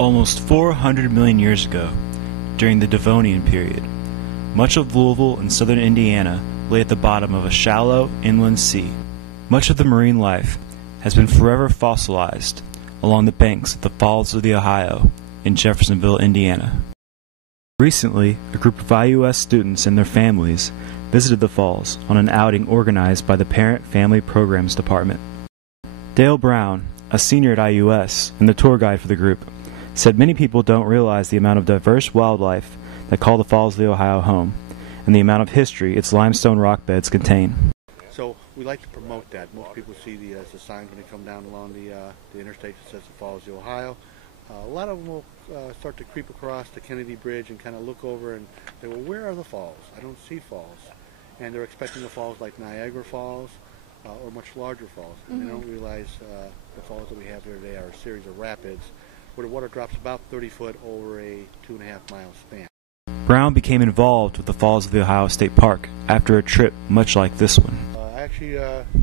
Almost 400 million years ago, during the Devonian period, much of Louisville and southern Indiana lay at the bottom of a shallow inland sea. Much of the marine life has been forever fossilized along the banks of the Falls of the Ohio in Jeffersonville, Indiana. Recently, a group of IUS students and their families visited the falls on an outing organized by the Parent Family Programs Department. Dale Brown, a senior at IUS and the tour guide for the group, said many people don't realize the amount of diverse wildlife that call the Falls of the Ohio home, and the amount of history its limestone rock beds contain. So we like to promote that. Most people see the signs when they come down along the interstate that says the Falls of the Ohio. A lot of them will start to creep across the Kennedy Bridge and kind of look over and say, well, where are the falls? I don't see falls. And they're expecting the falls like Niagara Falls or much larger falls. And they don't realize the falls that we have here today are a series of rapids where the water drops about 30 foot over a 2.5-mile span. Brown became involved with the Falls of the Ohio State Park after a trip much like this one. I actually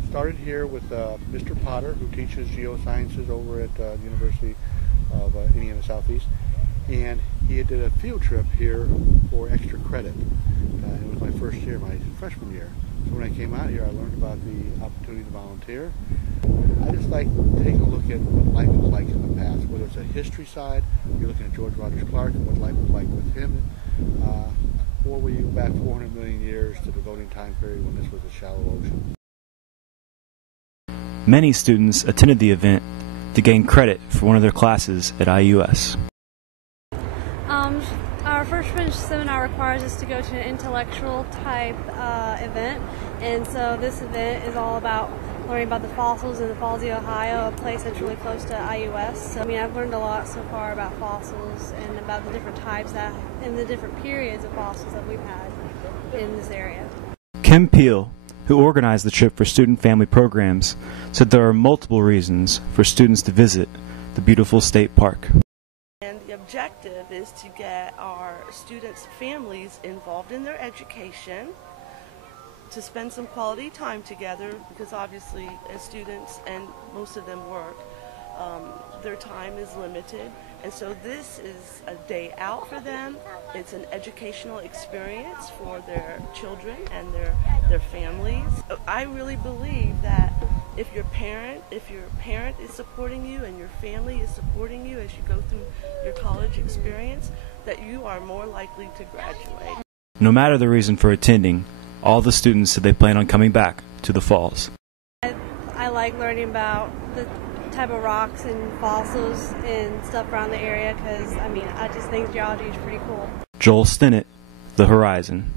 started here with Mr. Potter, who teaches geosciences over at the University of Indiana Southeast, and he did a field trip here for extra credit. It was my first year, my freshman year. So when I came out here, I learned about the opportunity to volunteer. I just like taking a look at what life was like in the past, whether it's a history side, you're looking at George Rogers Clark and what life was like with him, or we go back 400 million years to the voting time period when this was a shallow ocean. Many students attended the event to gain credit for one of their classes at IUS. Our freshman seminar requires us to go to an intellectual type event, and so this event is all about learning about the fossils in the Falls of the Ohio, a place that's really close to IUS. So, I've learned a lot so far about fossils and about the different types and the different periods of fossils that we've had in this area. Kim Peel, who organized the trip for student family programs, said there are multiple reasons for students to visit the beautiful state park. And the objective is to get our students' families involved in their education, to spend some quality time together, because obviously as students, and most of them work, their time is limited, and so this is a day out for them. It's an educational experience for their children and their families. I really believe that if your parent is supporting you and your family is supporting you as you go through your college experience, that you are more likely to graduate. No matter the reason for attending, all the students said they plan on coming back to the falls. I like learning about the type of rocks and fossils and stuff around the area because, I just think geology is pretty cool. Joel Stinnett, The Horizon.